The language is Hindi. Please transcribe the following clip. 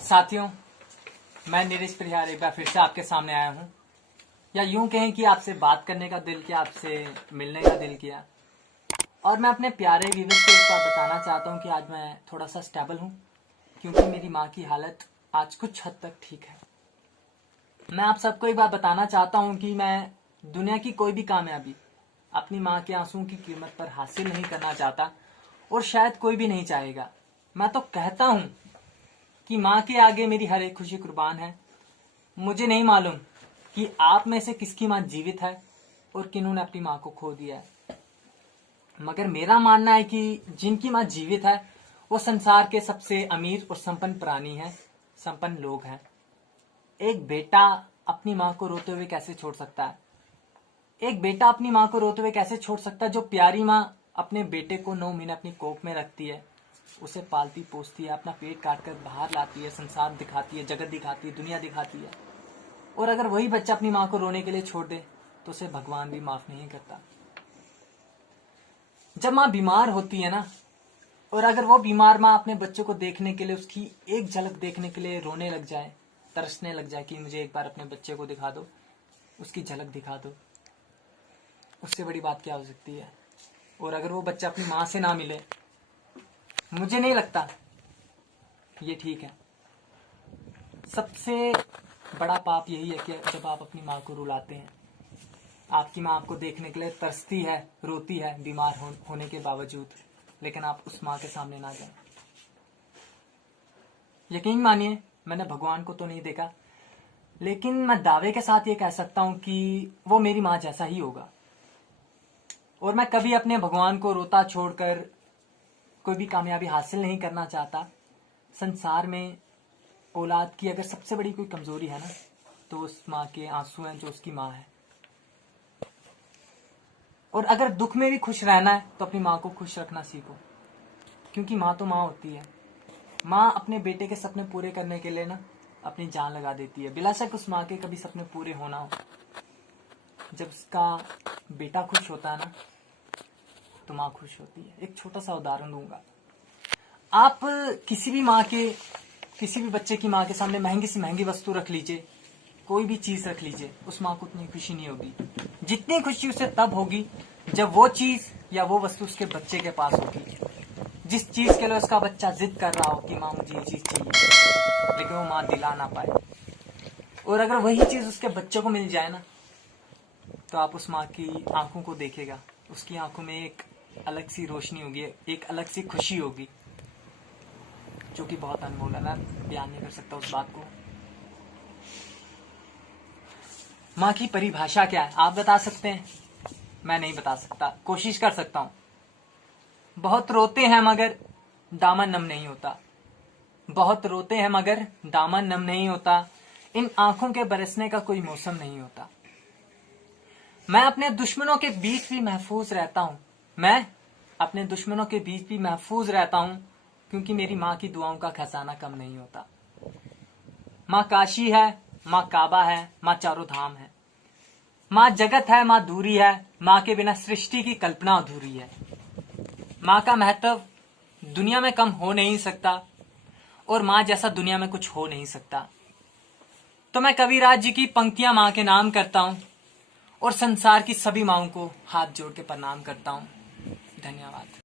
साथियों, मैं नीरज परिहार एक बार फिर से आपके सामने आया हूँ, या यूं कहें कि आपसे बात करने का दिल किया, आपसे मिलने का दिल किया। और मैं अपने प्यारे व्यूअर्स को एक बात बताना चाहता हूँ कि आज मैं थोड़ा सा स्टेबल हूँ, क्योंकि मेरी माँ की हालत आज कुछ हद तक ठीक है। मैं आप सबको एक बात बताना चाहता हूँ कि मैं दुनिया की कोई भी कामयाबी अपनी माँ के आंसुओं की कीमत पर हासिल नहीं करना चाहता, और शायद कोई भी नहीं चाहेगा। मैं तो कहता हूँ कि माँ के आगे मेरी हर एक खुशी कुर्बान है। मुझे नहीं मालूम कि आप में से किसकी माँ जीवित है और किन्होंने अपनी माँ को खो दिया है, मगर मेरा मानना है कि जिनकी माँ जीवित है वो संसार के सबसे अमीर और संपन्न प्राणी हैं, संपन्न लोग हैं। एक बेटा अपनी माँ को रोते हुए कैसे छोड़ सकता है? एक बेटा अपनी माँ को रोते हुए कैसे छोड़ सकता है, जो प्यारी माँ अपने बेटे को 9 महीने अपनी कोख में रखती है, उसे पालती पोसती है, अपना पेट काट कर बाहर लाती है, संसार दिखाती है, जगत दिखाती है, दुनिया दिखाती है। और अगर वही बच्चा अपनी माँ को रोने के लिए छोड़ दे तो उसे भगवान भी माफ नहीं करता। जब माँ बीमार होती है ना, और अगर वो बीमार माँ अपने बच्चे को देखने के लिए, उसकी एक झलक देखने के लिए रोने लग जाए, तरसने लग जाए कि मुझे एक बार अपने बच्चे को दिखा दो, उसकी झलक दिखा दो, उससे बड़ी बात क्या हो सकती है? और अगर वो बच्चा अपनी माँ से ना मिले, मुझे नहीं लगता ये ठीक है। सबसे बड़ा पाप यही है कि जब आप अपनी माँ को रुलाते हैं। आपकी माँ आपको देखने के लिए तरसती है, रोती है बीमार होने के बावजूद, लेकिन आप उस माँ के सामने ना जाएं। यकीन मानिए, मैंने भगवान को तो नहीं देखा, लेकिन मैं दावे के साथ ये कह सकता हूँ कि वो मेरी माँ जैसा ही होगा। और मैं कभी अपने भगवान को रोता छोड़कर कोई भी कामयाबी हासिल नहीं करना चाहता। संसार में औलाद की अगर सबसे बड़ी कोई कमजोरी है ना, तो उस माँ के आंसू हैं जो उसकी माँ है। और अगर दुख में भी खुश रहना है तो अपनी माँ को खुश रखना सीखो, क्योंकि माँ तो माँ होती है। माँ अपने बेटे के सपने पूरे करने के लिए ना अपनी जान लगा देती है। बिला शक उस माँ के कभी सपने पूरे होना हो, जब उसका बेटा खुश होता है ना, तो माँ खुश होती है। एक छोटा सा उदाहरण दूंगा। आप किसी भी बच्चे की माँ के सामने महंगी से महंगी वस्तु रख लीजिए, कोई भी चीज रख लीजिए, उस माँ को उतनी खुशी नहीं होगी। जितनी खुशी उसे तब होगी जब वो चीज या वो वस्तु उसके बच्चे के पास होगी, जिस चीज के लिए उसका बच्चा जिद कर रहा हो कि माँ मुझे ये चीज चाहिए, लेकिन वो माँ दिला ना पाए। और अगर वही चीज उसके बच्चे को मिल जाए ना, तो आप उस माँ की आंखों को देखेगा, उसकी आंखों में एक अलग सी रोशनी होगी, एक अलग सी खुशी होगी, जो कि बहुत अनमोल है। मैं बयान नहीं कर सकता उस बात को। माँ की परिभाषा क्या है, आप बता सकते हैं? मैं नहीं बता सकता, कोशिश कर सकता हूं। बहुत रोते हैं मगर दामन नम नहीं होता। बहुत रोते हैं मगर दामन नम नहीं होता। इन आंखों के बरसने का कोई मौसम नहीं होता। मैं अपने दुश्मनों के बीच भी महफूज रहता हूं। मैं अपने दुश्मनों के बीच भी महफूज रहता हूं, क्योंकि मेरी माँ की दुआओं का खजाना कम नहीं होता। माँ काशी है, माँ काबा है, माँ चारों धाम है, माँ जगत है, माँ दूरी है, माँ के बिना सृष्टि की कल्पना अधूरी है। माँ का महत्व दुनिया में कम हो नहीं सकता, और माँ जैसा दुनिया में कुछ हो नहीं सकता। तो मैं कविराज जी की पंक्तियां माँ के नाम करता हूँ, और संसार की सभी माँओं को हाथ जोड़ के प्रणाम करता हूँ। धन्यवाद।